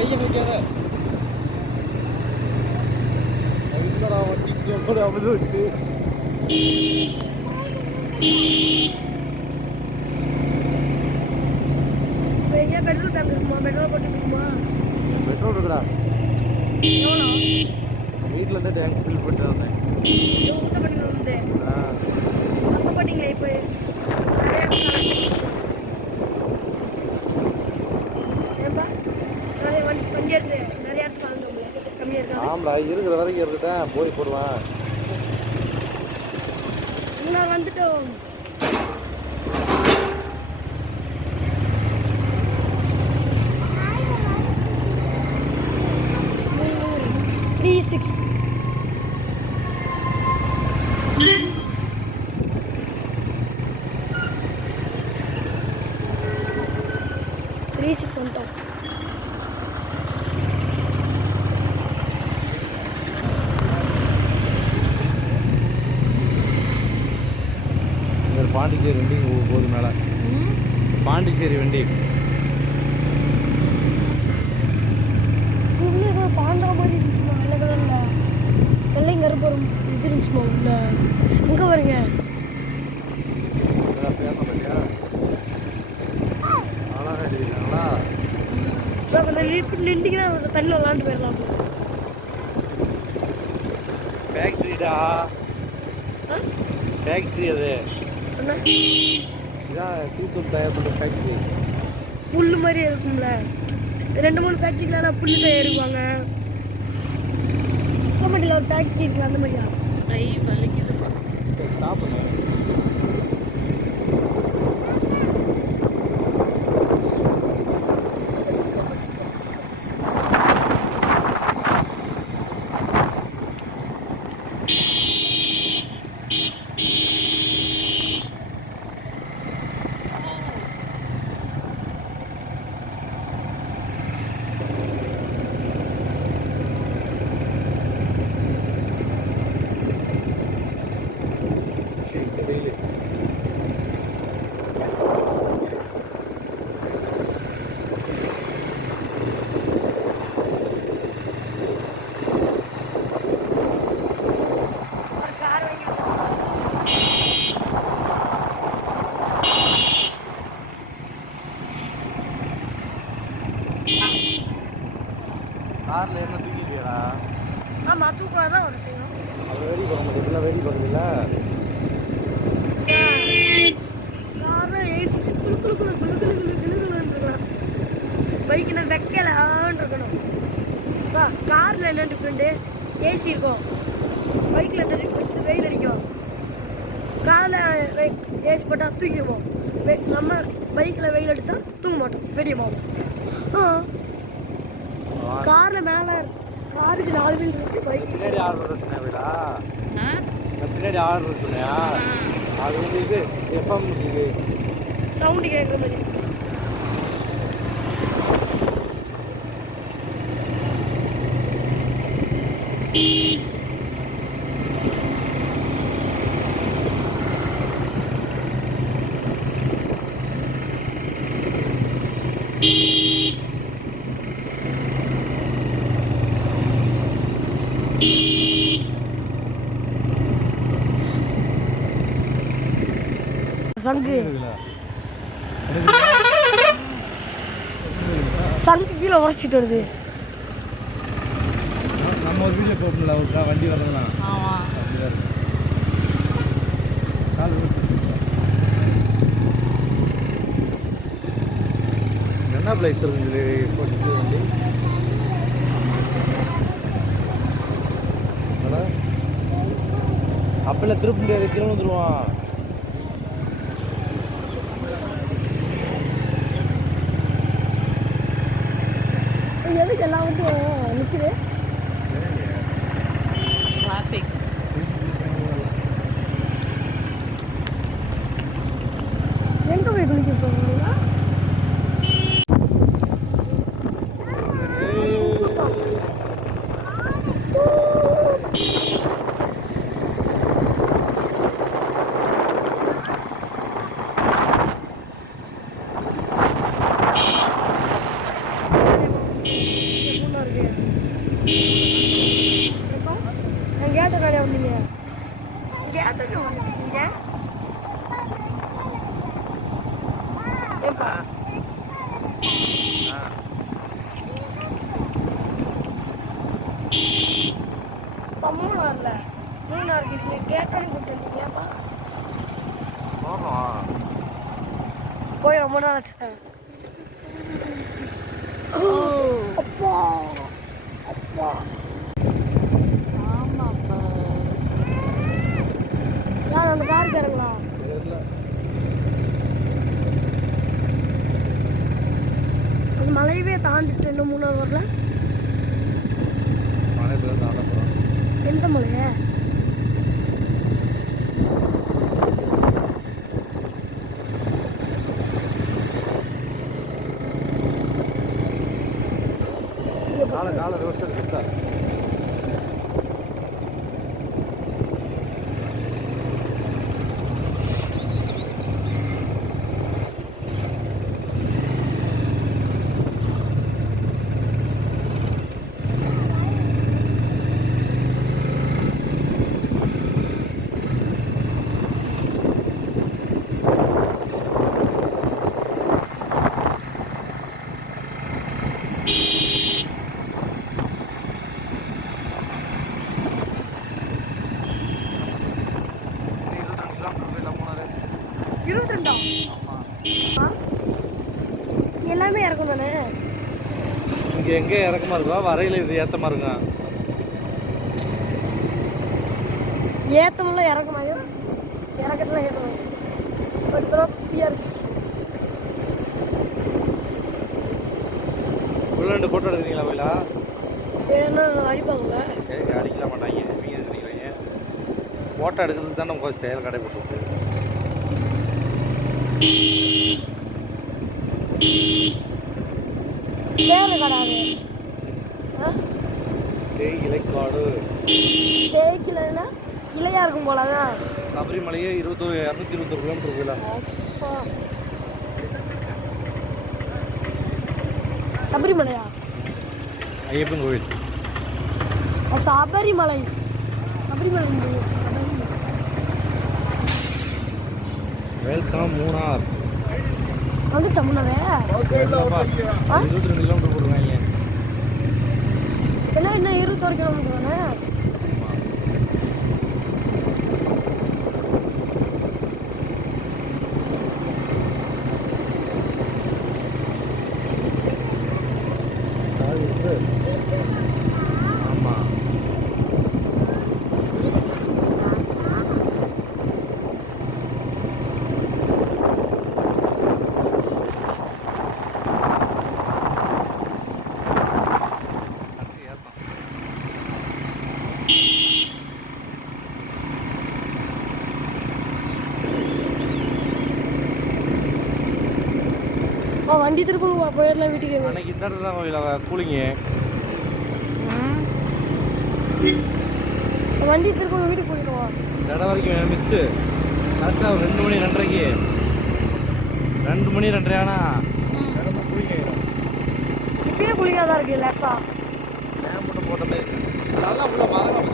கையை வைக்காத. என்னடா வண்டி கூட அவ்வளோ வச்சு. பெட்ரோல் டேங்க் இருக்குமா? பெட்ரோல் போட்டு இருக்குமா? பெட்ரோல் இருக்குடா. எவ்வளோ? வீட்டில் இருந்து டேங்க் ஃபில் பண்ணிட்டு வந்தேன். ஊற்ற பண்ணிட்டு வந்தேன். அப்போ போட்டீங்க இப்போ ஏன்பா வண்டி எடுத்து நிறைய இடத்துல வாங்க கம்மியாக இருக்கா? ஆமாடா, இருக்கிற வரைக்கும் இருக்கட்டும், போய் போடுவேன். நான் வந்துட்டோம். சிக்ஸ் 3-6 வந்துட்டோம். பாண்டிச்சேரி வண்டி போகுது மேலே. பாண்டிச்சேரி வண்டி பாண்டா மாதிரி இருந்துச்சுமா. நல்ல கலர்ல வெள்ளைங்க இருப்ப இது இருந்துச்சுமா. உள்ள எங்கே வருங்க? நின்றுங்கன்னா தண்ணியில் விளாண்டு போயிடலாம். ஃபேக்ட்ரிடா, ஃபேக்ட்ரி. அது இதான் தூத்தூர் தயார் பண்ணுற ஃபேக்ட்ரி. புல்லு மாதிரி இருக்கும்ல. 2-3 ஃபேக்ட்ரிலாம் புல்லு தயாரிப்பாங்க. கோமட்டியில் ஒரு ஃபேக்ட்ரி இருக்கு, அந்த மாதிரியா? கை வலிக்குதுப்பா. ஸ்டாப் பண்ணு. காரில் என்ன தூக்கிட்டியடா? ஆமாம், தூக்கம் தான் ஒரு செய்யும். அது வெடி பார்க்க இதெல்லாம் வெடி பார்க்குறீங்களா? காரில் ஏசி குளு குளு குளு குளு குளு குளு குளு குளுன்னு இருக்கலாம். பைக்கில் வைக்கலான்னு இருக்கணும். காரில் என்ன டிஃப்ரெண்ட்டு? ஏசி இருக்கும். பைக்கில் என்ன டிஃப்ரெண்ட்ஸ்? வெயில் அடிக்கும். காரில் ஏசி போட்டால் தூக்கிடுவோம். நம்ம பைக்கில் வெயில் அடித்தா தூங்க மாட்டோம், வெடிய போவோம். காரில் மேலே காருக்கு 4 வீல் இருக்கு. பைக் பின்னாடி ஆர்டர் சொன்னேடா. பின்னாடி ஆர்டர் சொன்னியா? அது வந்து இது எஃப்எம் இது சவுண்டு கேட்குற மாதிரி. சங்கு சங்கு கீழே உரைச்சிட்டு வருது. நம்ம ஒரு வீட்டில் போகணும்ல, ஒரு வண்டி வரலாம். என்ன பிளேஸ் இருக்குது போட்டு வண்டி? அப்பெல்லாம் திருப்ப முடியாது, திரும்ப வந்துடுவான். எதுக்கு எல்லாம் வந்து நிற்குது? டிராஃபிக். எங்கே போய் குளிக்க போகிறீங்களா? நினைச்சேன். அப்பா அப்பா ஆமாப்பா. யார் அந்த கார் கேருங்களா? அந்த மலையவே தாண்டிட்டு இன்னும் 3 hour வரல. மழை பெய்யுது தாண்ட போகிறோம். எந்த மலைய? காலை ரோஸ்ட் இருக்கு சார். எல்லாமே இறக்கும் தானே. இங்கே எங்கே இறக்கமாக இருக்கும், வரையில் இது ஏற்றமாக இருக்கும். ஏத்தமெல்லாம் இறக்குமாயோ, இறக்கத்துலாம் ஏற்றமாயோ. இப்போதான் ஃப்ரீயாக இருக்கு. உள்ள போட்டோ எடுக்கிறீங்களா கோயிலா? ஏன்னா அடிப்பாங்களா? அடிக்கல மாட்டாங்க. நீங்கள் இருக்கிறீங்க ஃபோட்டோ எடுக்கிறதுக்கு தானே உங்கள் ஸ்டைல் கடை போட்டு வேறு கடாது இலைக்காடு. தேய்க்கலைன்னா இலையா இருக்கும் போல தான். சபரிமலையே 221 கிலோமீட்டர் கோயிலா? சபரிமலையா? ஐயப்பன் கோவில். சபரிமலை. சபரிமலை. வெல்கம் மூணார். வந்து தமிழவே 22 கிலோமீட்டர் போட்டுருக்காங்க. என்ன 21 கிலோமீட்டர் தானே. ஆமாம். வண்டி திருப்பூர் போயிடலாம் வீட்டுக்கு. அன்னைக்கு இந்த இடத்துல தான் கோயில் கூலிங்க. வண்டி திருப்பூர் வீட்டுக்கு போயிடுவோம். இந்த இடம் வரைக்கும் மிஸ்ட்டு கரெக்டாக 2 மணி 2:30க்கு 2 மணி 2:30 ஆனால் இடமா குளிக்க. இப்பயே குளிக்காதான் இருக்கு லேசா. டேம் மட்டும் போட்ட மாதிரி நல்லா ஃபுல்லாக மரம்